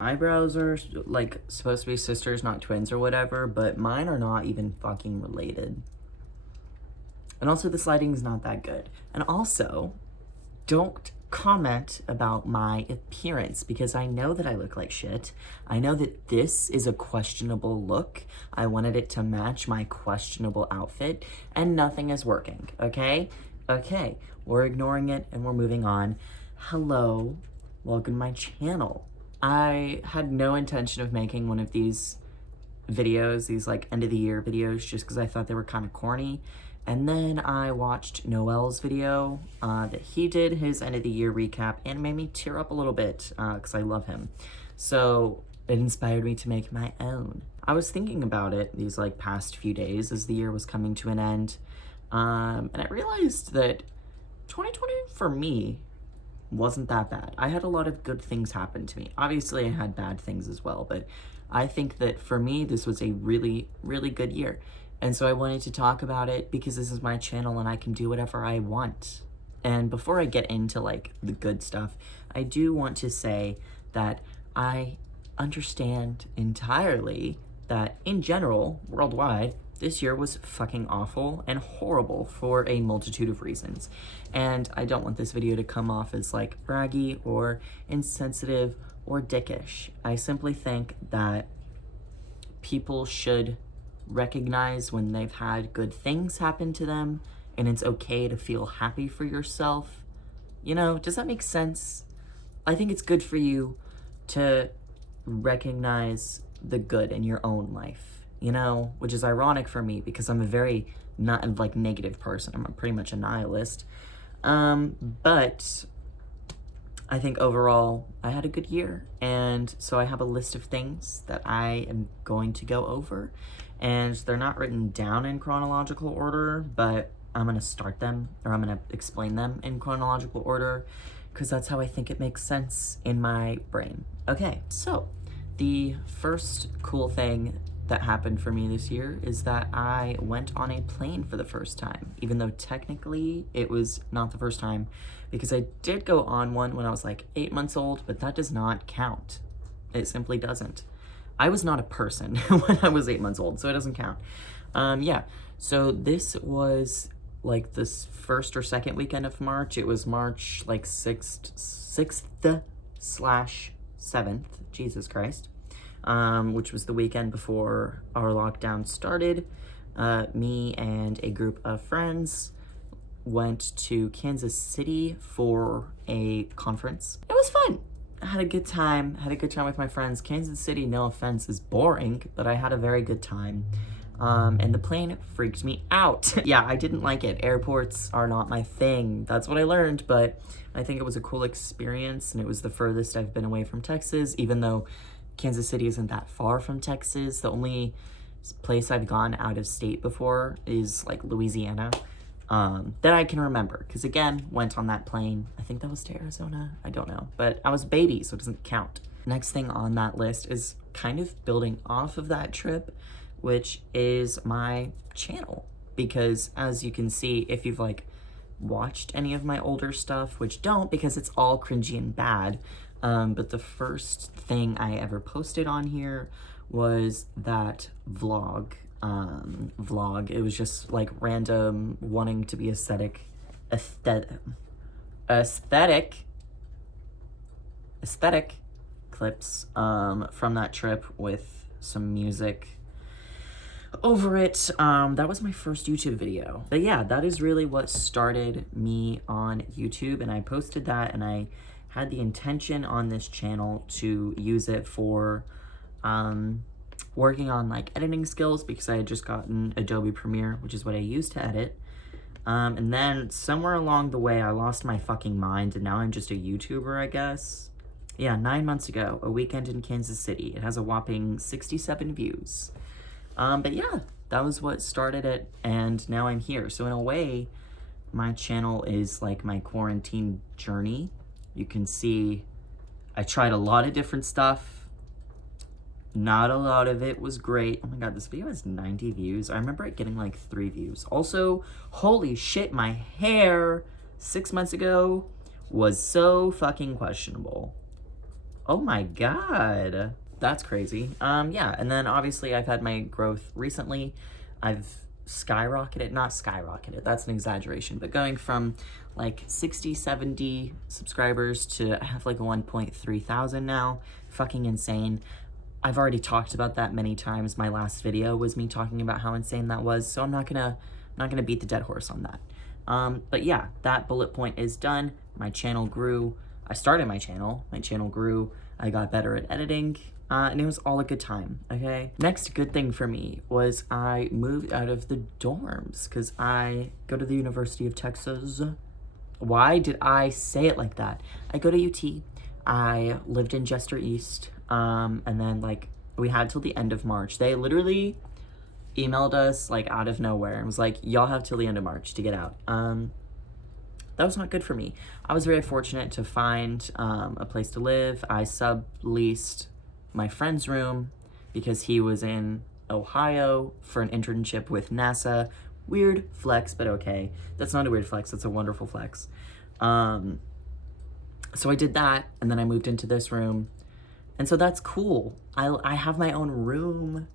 Eyebrows are like supposed to be sisters, not twins or whatever, but mine are not even fucking related. And also, this lighting is not that good. And also, don't comment about my appearance because I know that I look like shit. I know that this is a questionable look. I wanted it to match my questionable outfit, and nothing is working, okay? Okay, we're ignoring it and we're moving on. Hello, welcome to my channel. I had no intention of making one of these videos, these like end of the year videos, just because I thought they were kind of corny. And then I watched Noel's video that he did, his end of the year recap, and it made me tear up a little bit because I love him. So it inspired me to make my own. I was thinking about it these like past few days as the year was coming to an end. And I realized that 2020 for me wasn't that bad. I had a lot of good things happen to me. Obviously, I had bad things as well, but I think that for me, this was a really, really good year. And so I wanted to talk about it because this is my channel and I can do whatever I want. And before I get into like the good stuff, I do want to say that I understand entirely that in general, worldwide, this year was fucking awful and horrible for a multitude of reasons. And I don't want this video to come off as like braggy or insensitive or dickish. I simply think that people should recognize when they've had good things happen to them, and it's okay to feel happy for yourself. You know, does that make sense? I think it's good for you to recognize the good in your own life, you know, which is ironic for me because I'm a very not like negative person. I'm pretty much a nihilist. But I think overall I had a good year, and so I have a list of things that I am going to go over, and they're not written down in chronological order, but I'm gonna start them, or I'm gonna explain them in chronological order because that's how I think it makes sense in my brain. Okay, so the first cool thing that happened for me this year is that I went on a plane for the first time, even though technically it was not the first time because I did go on one when I was like 8 months old, but that does not count. It simply doesn't. I was not a person when I was 8 months old, so it doesn't count. Yeah, so this was like this first or second weekend of March. It was March like 6th/7th, Jesus Christ. Which was the weekend before our lockdown started. Me and a group of friends went to Kansas City for a conference. It was fun. I had a good time with my friends. Kansas City, no offense, is boring, but I had a very good time. And the plane freaked me out. Yeah, I didn't like it. Airports are not my thing. That's what I learned, but I think it was a cool experience, and it was the furthest I've been away from Texas, even though Kansas City isn't that far from Texas. The only place I've gone out of state before is like Louisiana, that I can remember. Because again, went on that plane. I think that was to Arizona. I don't know. But I was a baby, so it doesn't count. Next thing on that list is kind of building off of that trip, which is my channel. Because as you can see, if you've like watched any of my older stuff, which don't because it's all cringy and bad, but the first thing I ever posted on here was that vlog. It was just like random wanting to be aesthetic clips from that trip with some music over it. That was my first YouTube video. But yeah, that is really what started me on YouTube, and I posted that, and I had the intention on this channel to use it for working on like editing skills because I had just gotten Adobe Premiere, which is what I use to edit. And then somewhere along the way, I lost my fucking mind, and now I'm just a YouTuber, I guess. Yeah, 9 months ago, a weekend in Kansas City. It has a whopping 67 views. But yeah, that was what started it, and now I'm here. So in a way, my channel is like my quarantine journey. You can see I tried a lot of different stuff. Not a lot of it was great. Oh my god, this video has 90 views. I remember it getting like 3 views. Also, holy shit, my hair 6 months ago was so fucking questionable. Oh my god. That's crazy. Yeah, and then obviously I've had my growth recently. I've skyrocketed, not skyrocketed, that's an exaggeration, but going from like 60, 70 subscribers to I have like 1.3 thousand now. Fucking insane. I've already talked about that many times. My last video was me talking about how insane that was, so I'm not gonna beat the dead horse on that. But yeah, that bullet point is done. My channel grew. I started my channel grew. I got better at editing, and it was all a good time, okay? Next good thing for me was I moved out of the dorms, because I go to the University of Texas. Why did I say it like that? I go to UT. I lived in Jester East, and then, like, we had till the end of March. They literally emailed us, like, out of nowhere and was like, y'all have till the end of March to get out. That was not good for me. I was very fortunate to find a place to live. I subleased my friend's room because he was in Ohio for an internship with NASA. Weird flex, but okay. That's not a weird flex, that's a wonderful flex. So I did that, and then I moved into this room. And so that's cool. I have my own room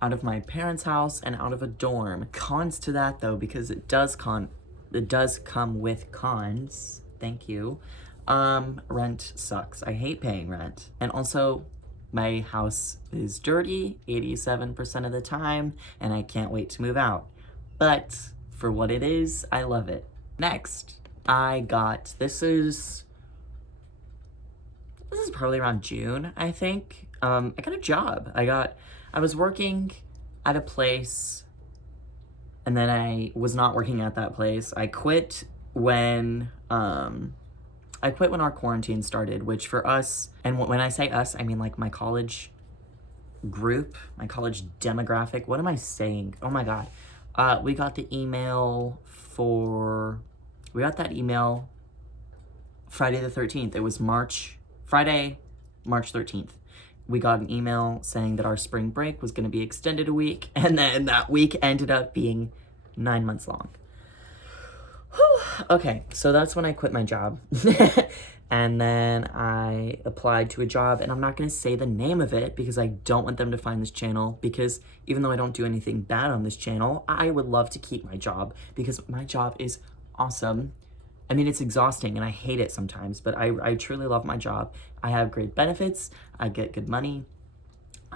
out of my parents' house and out of a dorm. Cons to that though, because it does come with cons. Thank you. Rent sucks. I hate paying rent. And also, my house is dirty 87% of the time, and I can't wait to move out. But for what it is, I love it. Next, I got, this is probably around June, I think. I got a job. I was working at a place, and then I was not working at that place. I quit when our quarantine started, which for us, and when I say us, I mean like my college group, my college demographic. What am I saying? Oh my God. We got that email Friday the 13th. It was Friday, March 13th. We got an email saying that our spring break was going to be extended a week, and then that week ended up being 9 months long. Whew. Okay, so that's when I quit my job. And then I applied to a job, and I'm not going to say the name of it because I don't want them to find this channel, because even though I don't do anything bad on this channel, I would love to keep my job because my job is awesome. I mean, it's exhausting and I hate it sometimes, but I truly love my job. I have great benefits. I get good money.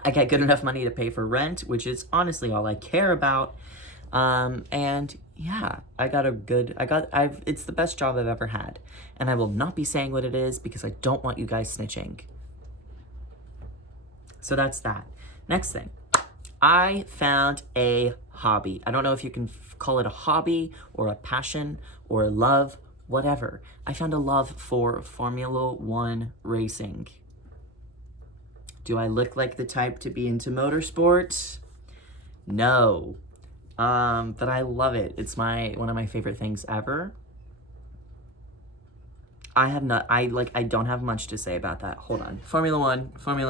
I get good enough money to pay for rent, which is honestly all I care about. And yeah, it's the best job I've ever had. And I will not be saying what it is because I don't want you guys snitching. So that's that. Next thing, I found a hobby. I don't know if you can call it a hobby or a passion or a love, whatever. I found a love for Formula One racing. Do I look like the type to be into motorsports? No. But I love it. It's one of my favorite things ever. I don't have much to say about that. Hold on. Formula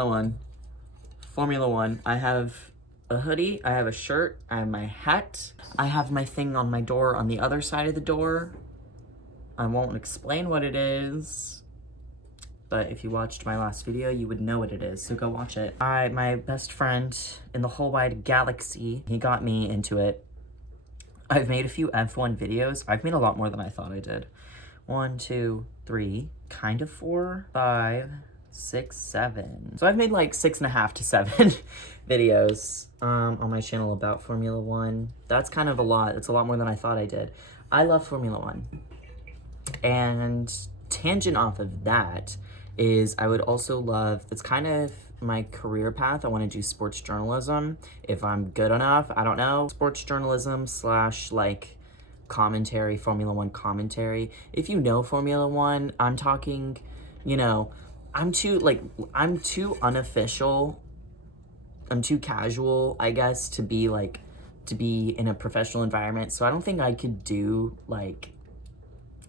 One. I have a hoodie, I have a shirt, I have my hat. I have my thing on my door on the other side of the door. I won't explain what it is, but if you watched my last video, you would know what it is, so go watch it. My best friend in the whole wide galaxy, he got me into it. I've made a few F1 videos. I've made a lot more than I thought I did. 1, 2, 3, kind of 4, 5, 6, 7. So I've made like 6.5 to 7 videos on my channel about Formula One. That's kind of a lot. It's a lot more than I thought I did. I love Formula One. And tangent off of that is I would also love, that's kind of my career path. I want to do sports journalism if I'm good enough. I don't know. Sports journalism / like commentary, Formula One commentary. If you know Formula One, I'm talking, you know, I'm too unofficial. I'm too casual, I guess, to be in a professional environment. So I don't think I could do like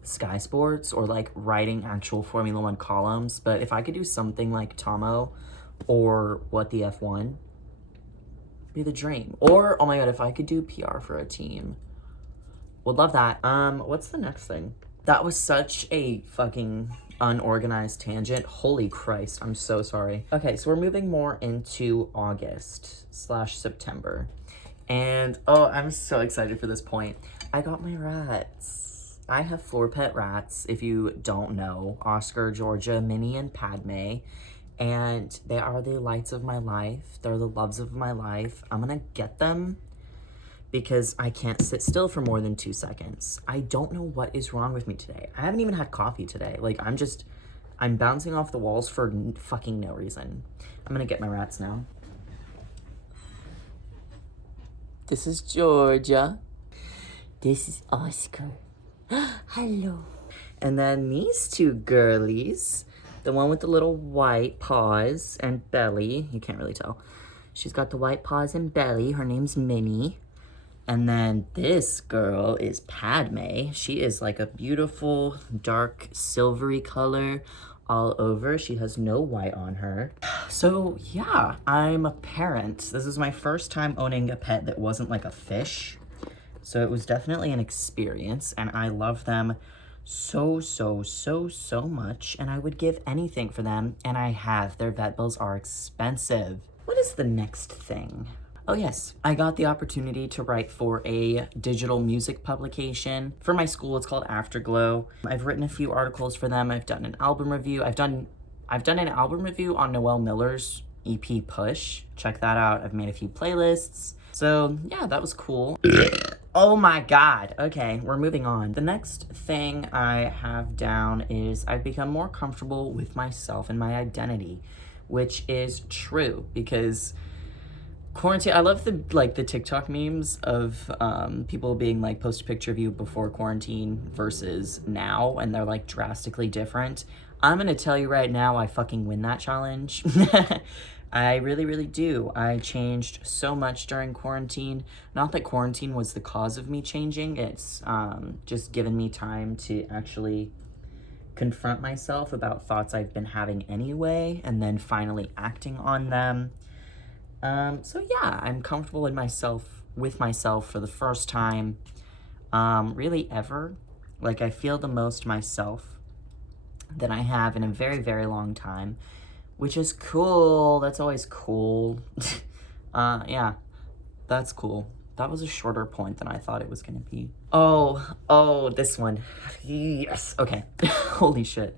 Sky Sports or like writing actual Formula One columns. But if I could do something like Tomo or What the F1, be the dream. Or, oh my God, if I could do PR for a team, would love that. What's the next thing? That was such a fucking unorganized tangent. Holy Christ, I'm so sorry. Okay, so we're moving more into August/September. And, oh, I'm so excited for this point. I got my rats. I have 4 pet rats, if you don't know. Oscar, Georgia, Minnie, and Padme. And they are the lights of my life. They're the loves of my life. I'm gonna get them because I can't sit still for more than 2 seconds. I don't know what is wrong with me today. I haven't even had coffee today. Like, I'm bouncing off the walls for fucking no reason. I'm gonna get my rats now. This is Georgia. This is Oscar. Hello. And then these 2 girlies, the one with the little white paws and belly. You can't really tell. She's got the white paws and belly. Her name's Minnie. And then this girl is Padme. She is like a beautiful, dark, silvery color all over. She has no white on her. So yeah, I'm a parent. This is my first time owning a pet that wasn't like a fish. So it was definitely an experience, and I love them so much, and I would give anything for them, and I have. Their vet bills are expensive. What is the next thing? Oh yes, I got the opportunity to write for a digital music publication. For my school, it's called Afterglow. I've written a few articles for them. I've done an album review. I've done an album review on Noel Miller's EP Push. Check that out. I've made a few playlists. So yeah, that was cool. Oh my God. Okay, we're moving on. The next thing I have down is I've become more comfortable with myself and my identity, which is true because quarantine, I love the TikTok memes of people being like, post a picture of you before quarantine versus now, and they're like drastically different. I'm gonna tell you right now, I fucking win that challenge. I really do. I changed so much during quarantine. Not that quarantine was the cause of me changing. It's just given me time to actually confront myself about thoughts I've been having anyway, and then finally acting on them. So yeah, I'm comfortable with myself for the first time, really ever. Like, I feel the most myself that I have in a very long time, which is cool. That's always cool. Yeah, that's cool. That was a shorter point than I thought it was gonna be. Oh, this one. Yes, okay. Holy shit.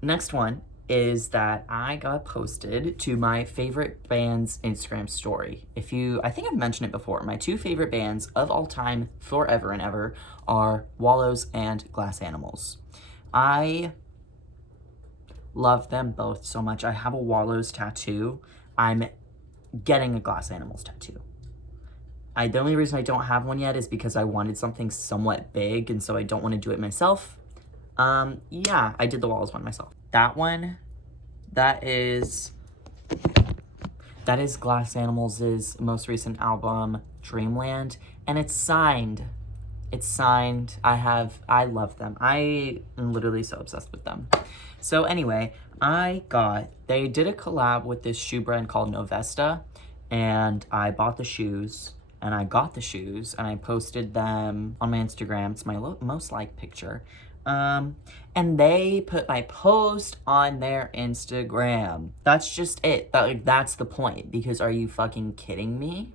Next one is that I got posted to my favorite band's Instagram story. I think I've mentioned it before. My 2 favorite bands of all time, forever and ever, are Wallows and Glass Animals. I love them both so much. I have a Wallows tattoo. I'm getting a Glass Animals tattoo. The only reason I don't have one yet is because I wanted something somewhat big, and so I don't want to do it myself. Yeah, I did the Wallows one myself. That one, that is Glass Animals' most recent album, Dreamland, and it's signed. It's signed. I love them. I am literally so obsessed with them. So anyway, they did a collab with this shoe brand called Novesta, and I bought the shoes, and I got the shoes, and I posted them on my Instagram. It's my most liked picture. And they put my post on their Instagram. That's just it. That's the point, because are you fucking kidding me?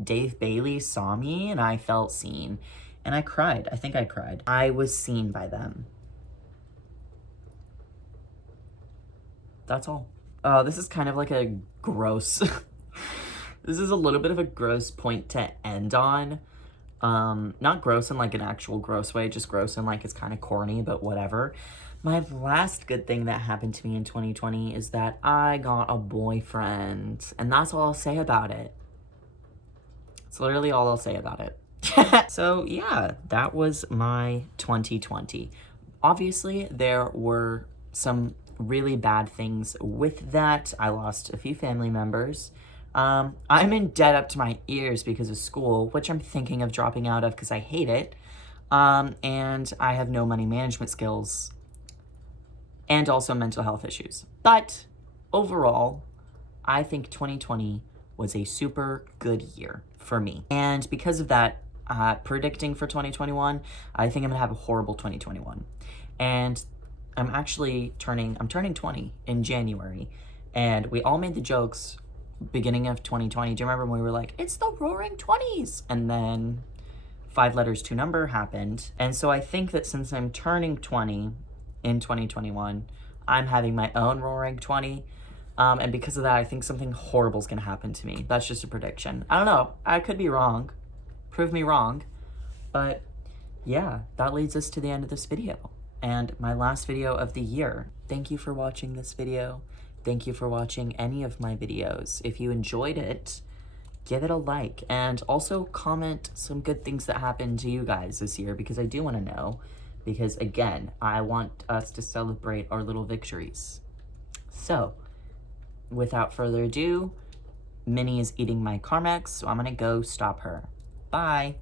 Dave Bailey saw me, and I felt seen. And I cried. I think I cried. I was seen by them. That's all. This is kind of like a gross... This is a little bit of a gross point to end on. Not gross in like an actual gross way, just gross in like it's kind of corny, but whatever. My last good thing that happened to me in 2020 is that I got a boyfriend. And that's all I'll say about it. It's literally all I'll say about it. So yeah, that was my 2020. Obviously, there were some really bad things with that. I lost a few family members. I'm in debt up to my ears because of school, which I'm thinking of dropping out of because I hate it. And I have no money management skills and also mental health issues. But overall, I think 2020 was a super good year for me. And because of that, predicting for 2021, I think I'm gonna have a horrible 2021. And I'm turning 20 in January, and we all made the jokes beginning of 2020. Do you remember when we were like, it's the roaring 20s? And then 5 letters to number happened. And so I think that since I'm turning 20 in 2021, I'm having my own roaring 20. And because of that, I think something horrible is going to happen to me. That's just a prediction. I don't know. I could be wrong. Prove me wrong. But yeah, that leads us to the end of this video and my last video of the year. Thank you for watching this video. Thank you for watching any of my videos. If you enjoyed it, give it a like, and also comment some good things that happened to you guys this year, because I do want to know, because again, I want us to celebrate our little victories. So without further ado, Minnie is eating my Carmex, so I'm gonna go stop her. Bye.